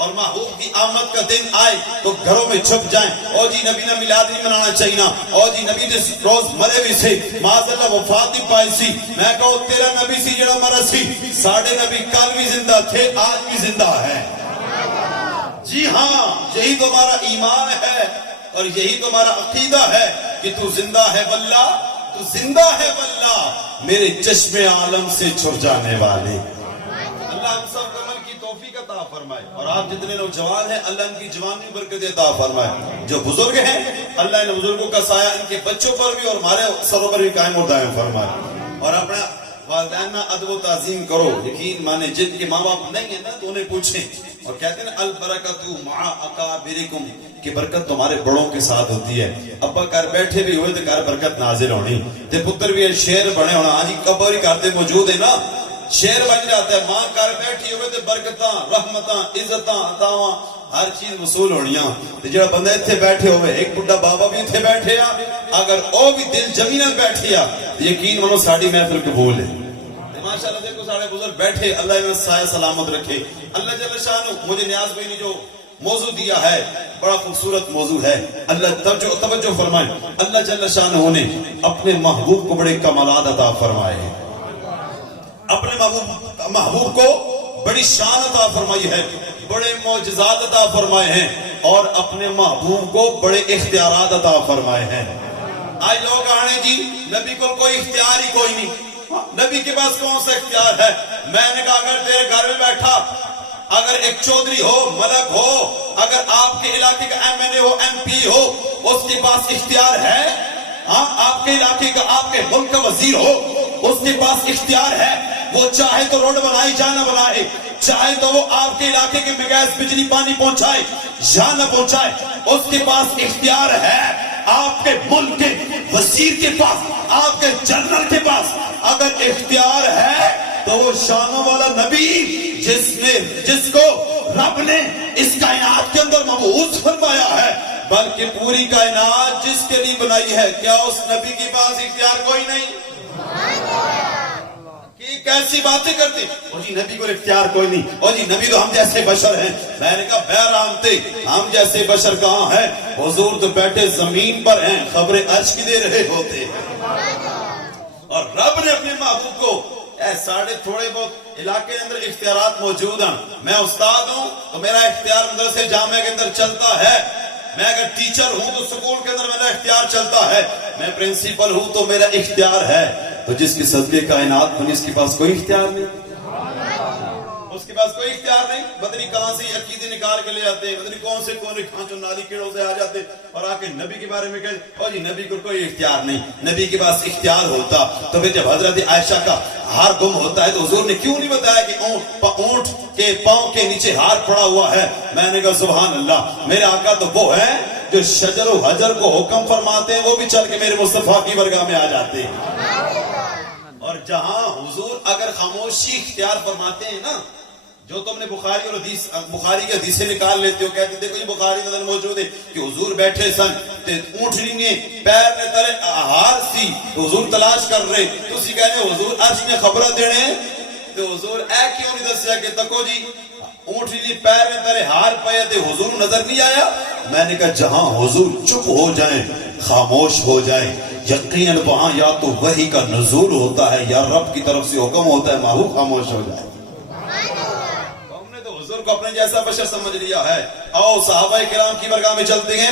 اور محبوب کی آمد کا دن آئے تو گھروں میں چھپ جائیں. او جی نبی نے میلاد نہیں منانا چاہیے. او جی نبی دے روز مرے بھی سے معاذ اللہ وفات نہیں پائی سی. میں کہو تیرا نبی سی جڑا مرا سی, ساڑھے نبی کل بھی زندہ تھے, آج بھی زندہ ہے. جی ہاں, یہی تو ہمارا ایمان ہے اور یہی تو ہمارا عقیدہ ہے کہ تو زندہ ہے واللہ, تو زندہ ہے واللہ, میرے چشم عالم سے چھپ جانے والے. اللہ ہم سب کو عمل کی توفیق عطا فرمائے, اور آپ جتنے نوجوان ہیں اللہ ان کی جوانی برکت عطا فرمائے. جو بزرگ ہیں اللہ ان بزرگوں کا سایہ ان کے بچوں پر بھی اور ہمارے سروں پر بھی قائم و دائم فرمائے. اور اپنا والدین ادب و تعظیم کرو. یقین مانے جن کے ماں باپ نہیں ہیں نا تو انہیں پوچھیں. اور کہتے ہیں البرکت مع اکابرکم, کہ برکت تمہارے بڑوں کے ساتھ ہوتی ہے. ابا گھر بیٹھے بھی ہوئے تو گھر برکت نازل ہونی, تے پتر بھی شیر بنے ہونا. آج قبر ہی کرتے موجود ہے نا, شیر بن جاتا ہے. ماں گھر بیٹھی ہوئے تو برکتاں, رحمتاں, عزتاں, عطاواں ہر چیز وصول ہونیاں. تے جڑا بندہ ایتھے بیٹھے ہوئے, ایک بڑا بابا بھی ایتھے بیٹھے آ, اگر او بھی دل جمی نال بیٹھے آ, یقین منو ساڈی محفل قبول ہے. ماشاءاللہ دیکھو سارے بزرگ بیٹھے, اللہ انہیں سایہ سلامت رکھے. اللہ جل شانہ مجھے نیاز بھائی نے جو موضوع دیا ہے بڑا خوبصورت موضوع ہے. اللہ توجہ فرمائے. اللہ جل شانہ نے اپنے محبوب کو بڑے کمالات عطا فرمائے ہیں, اپنے محبوب کو بڑی شان عطا فرمائی ہے, بڑے معجزات عطا فرمائے ہیں, اور اپنے محبوب کو بڑے اختیارات عطا فرمائے ہیں. آج لوگ آنے جی نبی کو کوئی اختیار ہی کوئی نہیں. نبی کے پاس کون سا اختیار ہے؟ میں نے کہا اگر تیرے گھر میں بیٹھا اگر ایک چودھری ہو, ملک ہو, اگر آپ کے علاقے کا ایم این اے ہو, ایم پی ہو, اس کے پاس اختیار ہے. ہاں, آپ کے علاقے کا, آپ کے ملک کا وزیر ہو, اس کے پاس اختیار ہے. وہ چاہے تو روڈ بنائے یا نہ بنائے, چاہے تو وہ آپ کے علاقے کے میں گیس بجلی پانی پہنچائے یا نہ پہنچائے, اس کے پاس اختیار ہے. آپ کے ملک کے وزیر کے پاس, آپ کے جنرل کے پاس اگر اختیار ہے تو وہ شانوں والا نبی جس کو رب نے اس کائنات کے اندر مبعوث فرمایا ہے, بلکہ پوری کائنات جس کے لیے بنائی ہے, کیا اس نبی کے پاس اختیار کوئی نہیں؟ کہ کیسی باتیں کرتے, اور جی نبی کو اختیار کوئی نہیں, اور جی نبی تو ہم جیسے بشر ہیں. میں نے کہا بہرام تے ہم جیسے بشر کہاں ہیں؟ حضور تو بیٹھے زمین پر ہیں, خبر عرش کی دے رہے ہوتے. اور رب نے اپنے محبوب کو ساڑھے تھوڑے بہت علاقے کے اندر اختیارات موجود ہیں. میں استاد ہوں تو میرا اختیار مدرسے جامعہ کے اندر چلتا ہے. میں اگر ٹیچر ہوں تو سکول کے اندر میرا اختیار چلتا ہے. میں پرنسپل ہوں تو میرا اختیار ہے. تو جس کے صدقے کائنات بنی اس کے پاس کوئی اختیار نہیں, اس کے پاس کوئی اختیار نہیں. بدنی کہاں سے عقیدے نکال کے لے آتے ہیں, بدنی کون سے کھانچو نالی کیڑوں سے آ جاتے, اور آ کے نبی کے بارے میں کہتے اور جی نبی کو کوئی اختیار نہیں. نبی کے پاس اختیار ہوتا تو پھر جب حضرت عائشہ کا ہار گم ہوتا ہے تو حضور نے کیوں نہیں بتایا کہ اونٹ کے پاؤں کے نیچے ہار پڑا ہوا ہے؟ میں نے کہا سبحان اللہ, میرے آقا تو وہ ہے جو شجر و حجر کو حکم فرماتے ہیں, وہ بھی چل کے میرے مصطفیٰ کی برگاہ میں آ جاتے ہیں. اور جہاں حضور اگر خاموشی اختیار فرماتے ہیں نا, جو تم نے بخاری اور بخاری کی حدیثیں نکال لیتے ہو, کہتے دیکھو یہ بخاری میں موجود ہے کہ حضور بیٹھے سن تے اونٹنی نے پیر نے تلے ہار سی, تو حضور تلاش کر رہے, تو اسی کہنے حضور عرش نے خبرہ دینے, تو حضور اے کیوں نہیں دسیا کہ تکو جی اونٹنی نے پیر نے تلے ہار پایا تے حضور نظر نہیں آیا؟ میں نے کہا جہاں حضور چپ ہو جائیں, خاموش ہو جائیں, یقیناً وہاں یا تو وحی کا نزول ہوتا ہے یا رب کی طرف سے حکم ہوتا ہے محبوب خاموش ہو جائے. ہم نے تو حضور کو اپنے جیسا بشر سمجھ لیا ہے. آؤ صحابہ کرام کی برگاہ میں چلتے ہیں.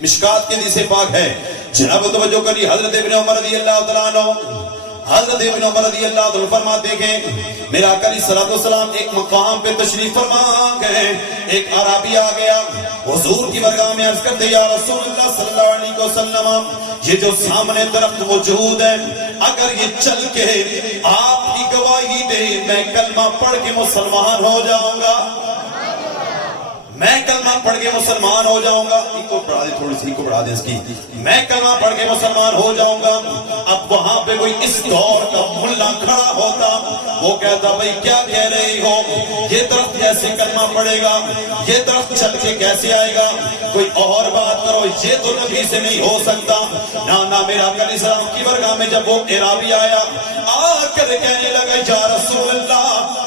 مشکات کے حدیث پاک ہے, جناب توجہ کری. حضرت ابن عمر رضی اللہ تعالیٰ عنہ, حضرت ابن عمر رضی اللہ تعالیٰ فرماتے ہیں میرا آقا علیہ الصلوۃ والسلام ایک مقام پہ تشریف فرما گئے. ایک عربی آ گیا, حضور کی برگاہ میں عرض کرتے یا رسول اللہ صلی اللہ علیہ وسلم, یہ جو سامنے درخت موجود ہے اگر یہ چل کے آپ کی گواہی دے میں کلمہ پڑھ کے مسلمان ہو جاؤں گا, میں کلمہ پڑھ کے مسلمان ہو جاؤں گا. ان کو بڑھا دیں, تھوڑی سی کو بڑھا دیں اس کی. میں کلمہ پڑھ کے مسلمان ہو جاؤں گا. اب وہاں پہ کوئی اس دور کا ملا کھڑا ہوتا, وہ کہتا بھئی کیا کہہ رہی ہو, یہ درخت کیسے کلمہ پڑھے گا, یہ درخت چل کے کیسے آئے گا, کوئی اور بات کرو, یہ تو نبی سے نہیں ہو سکتا. نانا میرا آقا علیہ السلام کی برگاہ میں جب وہ اعرابی آیا, آ کر کہنے لگا یا رسول اللہ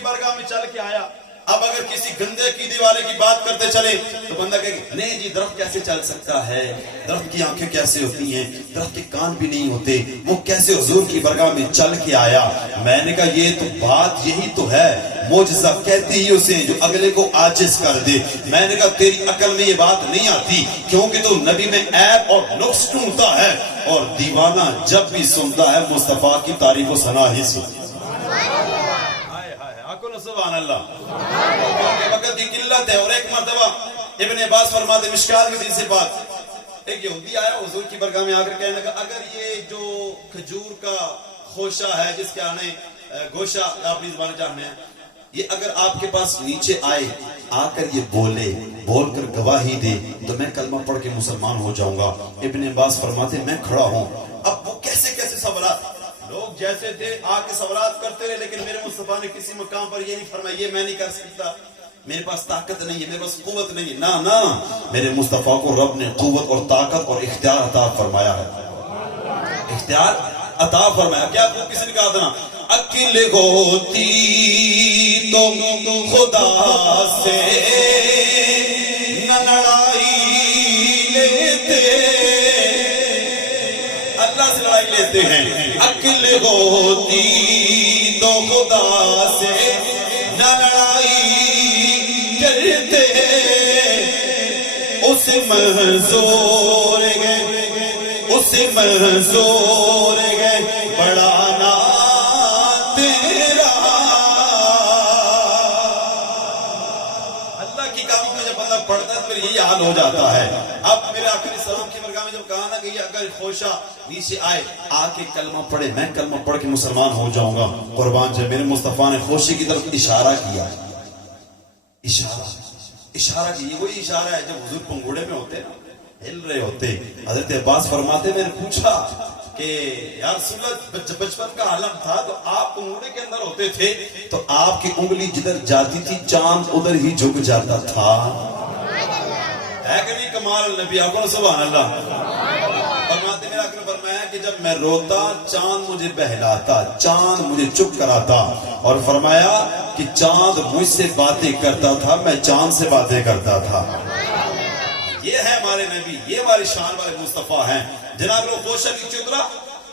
کی بارگاہ میں چل کے آیا. اب اگر کسی گندے عقیدے والے کی بات کرتے چلے تو بندہ کہے گا نہیں جی درخت کیسے چل سکتا ہے, درخت کی آنکھیں کیسے ہوتی ہیں, درخت کے کان بھی نہیں ہوتے, وہ کیسے حضور کی بارگاہ میں چل کے آیا. میں نے کہا یہ تو بات یہی تو ہے, معجزہ کہتی ہی اسے جو اگلے کو عاجز کر دے. میں نے کہا تیری عقل میں یہ بات نہیں آتی کیونکہ تو نبی میں عیب اور نقص ڈھونڈتا ہے, اور دیوانہ جب بھی سنتا ہے مصطفیٰ کی تعریف و ثنا ہی سنتا. سبحان اللہ. وقت کی قلت ہے. اور ایک مرتبہ ابن عباس فرماتے مشکات میں تیسری بات, ایک یہودی آیا حضور کی بارگاہ میں آ کر کہنے لگا اگر یہ جو کھجور کا خوشہ ہے جس کے آنے گوشہ اپنی زبان چاہنے ہیں, یہ اگر آپ کے پاس نیچے آئے آ کر یہ بول کر گواہی دے تو میں کلمہ پڑھ کے مسلمان ہو جاؤں گا. ابن عباس فرماتے میں کھڑا ہوں. اب وہ کیسے سوالات, لوگ جیسے تھے آ کے سوالات کرتے رہے, لیکن میرے مصطفیٰ نے کسی مقام پر یہ نہیں فرمایا یہ میں نہیں کر سکتا, میرے پاس طاقت نہیں ہے, میرے پاس قوت نہیں ہے. نا میرے مصطفیٰ کو رب نے قوت اور طاقت اور اختیار عطا فرمایا ہے. اختیار عطا فرمایا. کیا کسی نے کہا تھا نا عقل ہوتی تو خدا سے نہ لڑائی لیتے, اللہ سے لڑائی لیتے ہیں. عقل ہوتی تو خدا سے نہ لڑائی کرتے, اس منظور گئے بڑھانا تیرا. اللہ کی کاموں میں جب بندہ پڑھتا ہے پھر یہی حال ہو جاتا ہے. اب میرے آخری سلام کی بارگاہ میں جب کہا نا کہ یہ اگر خوشہ نیچے آئے آ کے کلمہ پڑھے, میں کلمہ پڑھ کے مسلمان ہو جاؤں گا. قربان جب میرے مصطفیٰ نے خوشی کی طرف اشارہ کیا, اشارہ کی, وہی اشارہ ہے جب حضور پنگوڑے میں ہوتے نا ہل رہے ہوتے. حضرت عباس فرماتے میں نے پوچھا کہ یا رسول اللہ بچپن کا عالم تھا تو آپ پنگوڑے کے اندر ہوتے تھے تو آپ کی انگلی جدھر جاتی تھی چاند ادھر ہی جھک جاتا تھا. ہے کہ نہیں کمال نبی آقا سبحان اللہ. فرماتے میرا اکرم فرمایا کہ جب میں روتا چاند مجھے بہلاتا, چاند مجھے چپ کراتا, اور فرمایا کہ چاند مجھ سے باتیں کرتا تھا, میں چاند سے باتیں کرتا تھا. یہ ہے ہمارے نبی, یہ ہماری شان والے مصطفیٰ ہیں. جناب لوگ خوشہ نیچے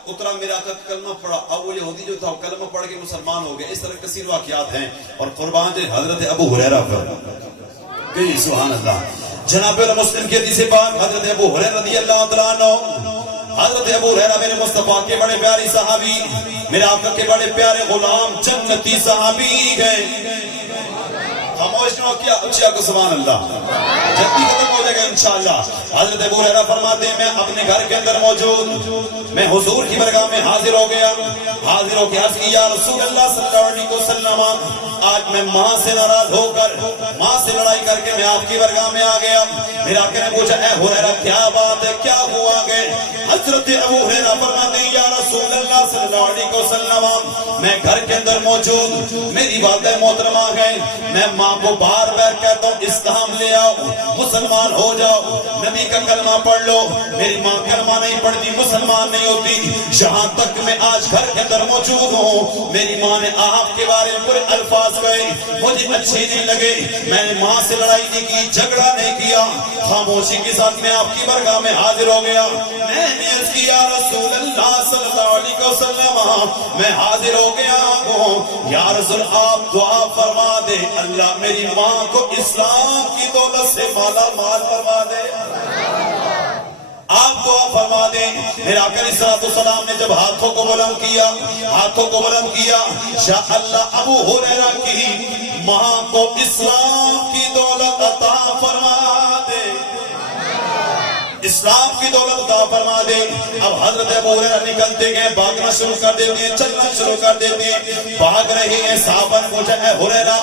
اترا میرا آقا کلمہ پڑھا. اب وہ یہودی جو تھا کلمہ پڑھ کے مسلمان ہو گئے. اس طرح کثیر واقعات ہیں. اور قربان جائے حضرت ابو ہریرہ پر سبحان اللہ. جناب مسلم کی حدیث پاک حضرت ابو ہریرہ رضی اللہ تعالیٰ عنہ, حضرت ابو ہریرہ میرے مصطفیٰ کے بڑے پیارے صحابی, میرے آقا کے بڑے پیارے غلام جنتی صحابی گئے. خاموش نہ کیا اچھا کو سبحان اللہ, جلدی ختم ہو جائے گا انشاءاللہ. حضرت ابو ہریرہ فرماتے ہیں میں اپنے گھر کے اندر موجود, میں حضور کی بارگاہ میں حاضر ہو گیا. حاضر ہو کے عرض کی یا رسول اللہ صلی اللہ علیہ وسلم, آج میں ماں سے ناراض ہو کر ماں سے لڑائی کر کے میں آپ کی بارگاہ میں آ گیا. میرا آقا نے پوچھا اے ہریرہ کیا بات ہے, کیا ہوا گئے؟ حضرت ابو ہریرہ فرماتے ہیں یا رسول اللہ صلی اللہ علیہ وسلم میں گھر کے اندر موجود, میری والدہ محترمہ ہے, میں ماں کو بار بار کہتا ہوں اسلام لے آؤ, مسلمان ہو جاؤ, نبی کا کلمہ پڑھ لو. میری ماں کلمہ نہیں پڑھتی, مسلمان نہیں ہوتی. یہاں تک میں آج گھر کے اندر موجود ہوں, میری ماں نے آپ کے بارے میں برے الفاظ کہے, مجھے اچھے نہیں لگے. میں نے ماں سے لڑائی نہیں کی, جھگڑا نہیں کیا, خاموشی کے ساتھ میں آپ کی بارگاہ میں حاضر ہو گیا. میں نے عرض کیا رسول اللہ صلی اللہ علیہ وسلم میں حاضر ہو گیا ہوں, یا رسول آپ دعا فرما دے اللہ میری ماں کو اسلام کی دولت سے مالا مال فرما دے. آپ دعا فرما دیں. پھر آقا علیہ السلام نے جب ہاتھوں کو بلند کیا, یا اللہ ابو ہریرہ کی ماں کو اسلام کی دولت عطا فرما دے, اسلام کی دولت عطا فرما دے. اب حضرت ابو ہریرہ نکلتے گئے, بھاگنا شروع کر دیتے ہیں, چلنا شروع کر دیتے ہیں, بھاگ رہے ہیں. صحابہ نے پوچھا اے ہریرہ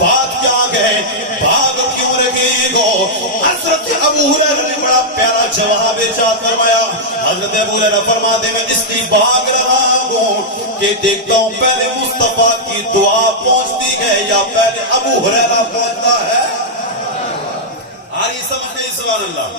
بات کیا ہے, بھاگ کیوں رہے ہو؟ حضرت ابو ہریرہ نے بڑا پیارا جواب ارشاد فرمایا. حضرت ابو ہریرہ فرماتے ہیں میں اس لیے بھاگ رہا ہوں کہ دیکھتا ہوں پہلے مصطفیٰ کی دعا پہنچتی ہے یا پہلے ابو ہریرہ پہنچتا ہے. آ رہی سمجھ نہیں؟ سبحان اللہ.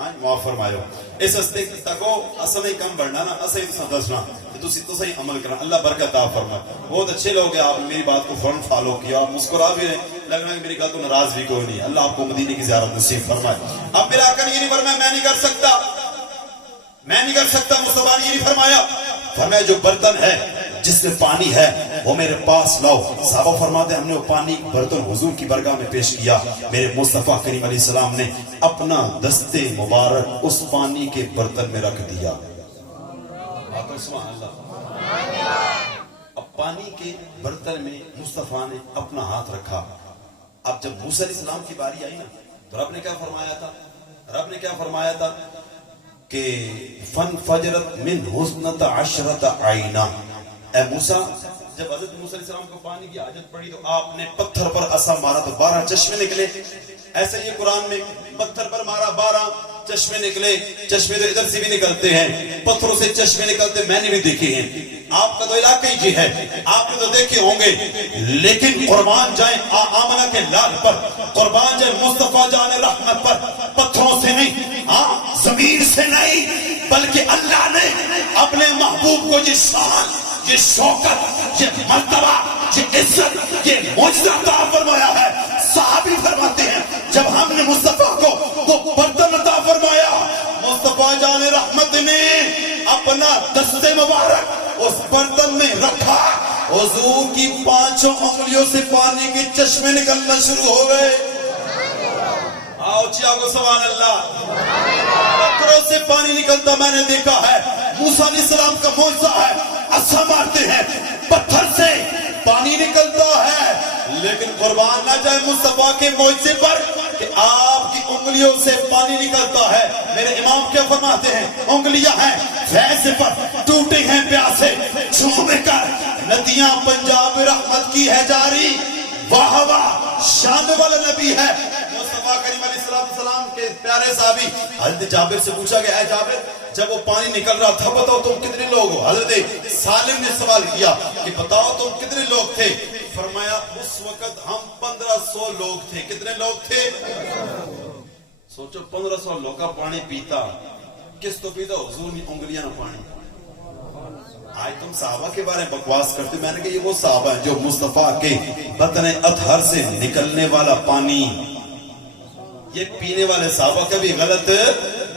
ہاں معاف فرمائیو اس ہستے تکو اصل میں کم بڑھنا نا اصل ہی دسنا تو صحیح عمل کرنا اللہ برکت عطا فرمائے بہت اچھے لوگ ہیں آپ نے میری بات کو فوراً فالو کیا آپ مسکرا بھی رہے لگ رہا ہے میری بات کو ناراض بھی کوئی نہیں اللہ آپ کو مدینے کی زیارت نصیب فرمائے اب میرا آقا نے یہ نہیں فرمایا میں نہیں کر سکتا مصطفیٰ نے یہ نہیں فرمایا جو برتن ہے جس میں پانی ہے وہ میرے پاس لاؤ صحابہ فرماتے ہم نے وہ پانی برتن حضور کی برگاہ میں پیش کیا میرے مصطفیٰ کریم علیہ السلام نے اپنا دست مبارک اس پانی کے برتن میں رکھ دیا سبحان اللہ اب پانی کے برتن میں مصطفیٰ نے اپنا ہاتھ رکھا اب جب موسیٰ علیہ السلام کی باری آئی نا تو رب نے کیا فرمایا تھا کہ فن فجرت من حسنت عشرت عینا اے موسیٰ جب حضرت موسیٰ علیہ السلام کو پانی کی حاجت پڑی تو آپ نے پتھر پر عصا مارا تو 12 چشمے نکلے ایسے یہ قرآن میں پتھر پر مارا 12 چشمے نکلے چشمے تو ادھر سے بھی نکلتے ہیں پتھروں سے چشمے نکلتے میں نے بھی دیکھے ہیں آپ کا تو علاقہ ہی جی ہے آپ نے تو دیکھے ہوں گے لیکن قربان جائیں آمنہ کے لال پر قربان جائیں مصطفیٰ جان رحمت پر پتھروں سے نہیں زمین سے نہیں بلکہ اللہ نے اپنے محبوب کو یہ شان یہ شوکت یہ مرتبہ یہ عزت یہ معجزہ عطا فرمایا ہے صحابی فرماتے ہیں جب ہم نے مصطفیٰ کو وہ برتن عطا فرمایا مصطفیٰ جان رحمت نے اپنا دست مبارک اس برتن میں رکھا حضور کی 5 انگلیوں سے پانی کے چشمے نکلنا شروع ہو گئے آؤ چیا کو سبحان اللہ پتھروں سے پانی نکلتا میں نے دیکھا ہے موسیٰ علیہ السلام کا معجزہ ہے عصا مارتے ہیں پتھر سے پانی نکلتا ہے لیکن قربان نہ جائے مصطفیٰ کے معجزے پر کہ آپ کی انگلیوں سے پانی نکلتا ہے میرے امام کیا فرماتے ہیں انگلیاں ہیں فیض پر ٹوٹے ہیں پیاسے چھونے کر ندیاں پنجاب رحمت کی ہے جاری واہ واہ شان والا نبی ہے مصطفیٰ کریم علیہ السلام کے پیارے صحابی حضرت جابر سے پوچھا گیا اے جابر جب وہ پانی نکل رہا تھا بتاؤ تم کتنے لوگ ہو حضرت سالم نے سوال کیا کہ بتاؤ تم کتنے لوگ تھے فرمایا اس وقت ہم 1500 لوگ تھے کتنے لوگ تھے سوچو 1500 لوگ کا پانی پیتا کس تو پیتا حضور کی انگلیاں نہ پانی آج تم صحابہ کے بارے میں بکواس کرتے میں نے کہا یہ وہ صحابہ ہیں جو مصطفیٰ کے بطن اطہر سے نکلنے والا پانی یہ پینے والے صحابہ کبھی غلط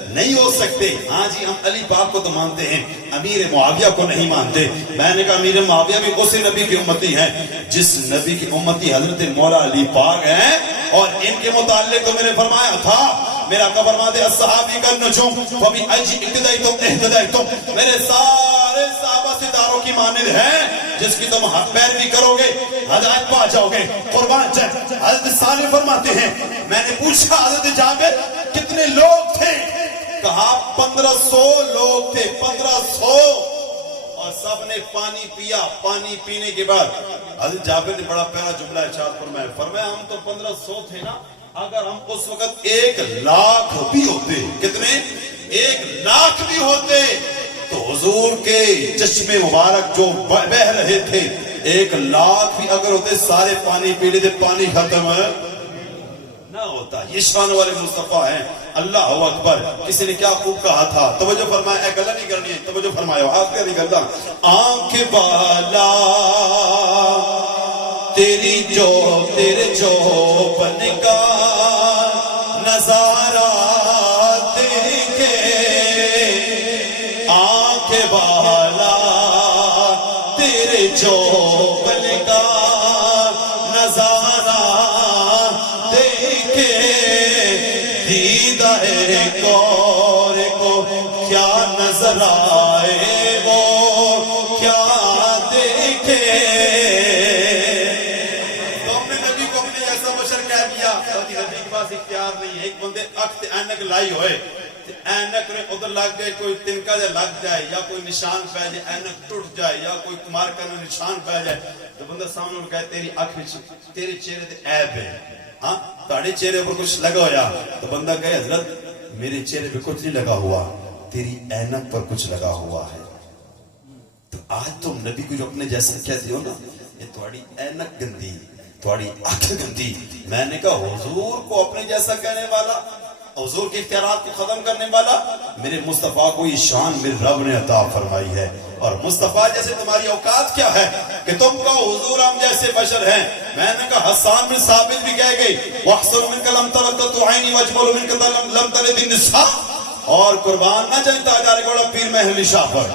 نہیں ہو سکتے ہاں جی ہم علی پاک کو تو مانتے ہیں امیر معاویہ کو نہیں مانتے میں نے کہا امیر معاویہ بھی اسی نبی کی امتی ہیں جس نبی کی امتی حضرت مولا علی پاک ہیں اور ان کے متعلق تو میں نے فرمایا تھا میرا کا فرماتے الصحابی کا نجوم فبی اجی اقتدائیتم اہتدائیتم میرے سارے صحابہ ستاروں کی مانند ہیں جس کی تم حق پیر بھی کرو گے ہدایت پا جاؤ گے قربان جائے حضرت صالح فرماتے ہیں میں نے پوچھا حضرت جابر کتنے لوگ تھے کہا 1500 لوگ تھے 1500 اور سب نے پانی پیا پانی پینے کے بعد حضرت جابر نے بڑا پیارا جملہ ارشاد فرمایا ہم تو 1500 تھے نا اگر ہم اس وقت 1,00,000 بھی ہوتے کتنے 1,00,000 بھی ہوتے تو حضور کے چشمے مبارک جو بہ رہے تھے 1,00,000 بھی اگر ہوتے سارے پانی پی لیتے پانی ختم نہ ہوتا یہ شان والے مصطفیٰ ہیں اللہ اکبر کسی نے کیا خوب کہا تھا توجہ فرمایا ایک گلا نہیں کرنی ہے توجہ فرمایا آپ کیا نہیں کرتا آنکھ والا تیرے جو بن کا نظارہ دیکھے آنکھ والا تیرے جو بن کا نظارہ دیکھے دیدہ کور کو کیا نظر آئے وہ کیا دیکھے نبی کے پاس اختیار نہیں ہے ایک بندے اکھ اینک لائی ہوئے اینک میں ادھر لگ گئے کوئی تنکا جائے لگ جائے یا کوئی نشان پہ جائے اینک ٹوٹ جائے یا کوئی کمار کرنا نشان پہ جائے تو بندہ سامنے ان کہے تیری اکھ تیرے چہرے تے عیب ہے ہاں تاڑے چہرے پر کچھ لگا ہوا تو بندہ کہے حضرت میرے چہرے پہ کچھ نہیں لگا ہوا تیری اینک پر کچھ لگا ہوا ہے تو آج تم نبی کو جو اپنے جیسے کہتے ہو نا یہ تھوڑی اینک گندی تھوڑی آنکھ گندی میں نے کہا حضور کو اپنے جیسا کہنے والا حضور کے اختیارات کو ختم کرنے والا میرے مصطفیٰ کو یہ شان میرے رب نے عطا فرمائی ہے. اور مصطفیٰ جیسے تمہاری اوقات کیا ہے کہ تم کو حضور ہم جیسے بشر ہیں. میں نے کہا حسان بن ثابت بھی کہہ گئی وَأَحْسَنُ مِنْكَ لَمْ تَلَقَّتُ عَيْنِي وَأَجْمَلُ مِنْكَ لَمْ تَلِدِ النِّسَاءُ. اور قربان نہ جائیں تاجدار گوڑا پیر محل شاہ پر.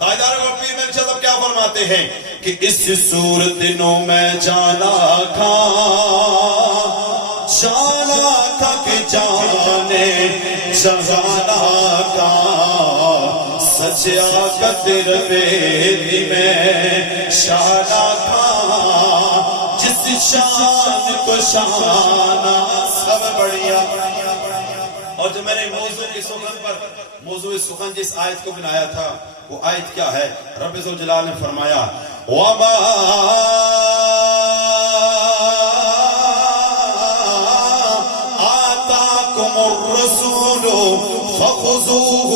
تاجدار گوڑا پیر محل شاہ صاحب کیا فرماتے ہیں کہ اس صورت نو میں جانا کھا جانا کھا کہ جانے جانا کا سچیا قدر بیدی میں شانا کھا جس شان کو شانا سب بڑھیا. اور جو میں نے موضوع کی سخن پر موضوع سخن جس آیت کو بنایا تھا وہ آیت کیا ہے؟ رب ذوالجلال نے فرمایا وَمَا آتَاكُمُ الرَّسُولُ فَخُذُوهُ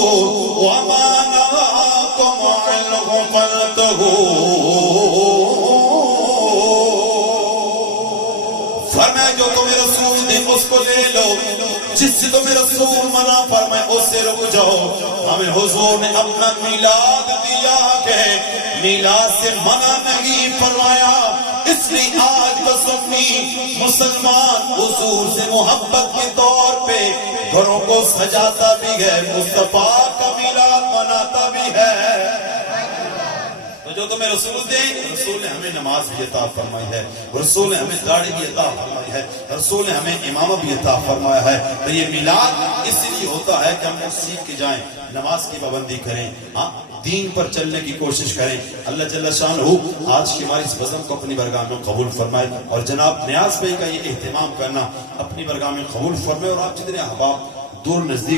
وَمَا نَهَاكُمْ عَنْهُ فَانْتَهُوا. فرمایا جو تمہیں رسول دے اس کو لے لو، جس سے تمہیں رسول منع فرمائے اس سے رک جاؤ. ہمیں حضور نے اپنا میلاد دیا کہ میلاد سے منع نہیں فرمایا. اس لیے آج کا سنی مسلمان حضور سے محبت کے طور پہ گھروں کو سجاتا بھی ہے، مصطفیٰ کا میلاد مناتا بھی ہے. تو جو تمہیں رسول دے، رسول نے ہمیں نماز بھی عطا فرمائی ہے، رسول نے ہمیں داڑھی بھی عطا فرمائی ہے، رسول نے ہمیں امامہ بھی عطا فرمایا ہے. تو یہ میلاد اس لیے ہوتا ہے کہ ہم لوگ سیکھ کے جائیں، نماز کی پابندی کریں، ہاں دین پر چلنے کی کوشش کریں. اللہ جل شانہ آج کی ہماری اس بزم کو اپنی برگاہ میں قبول فرمائے اور جناب نیاز بھائی کا یہ اہتمام کرنا اپنی برگاہ میں قبول فرمائے. اور آپ جتنے احباب دور نزدیک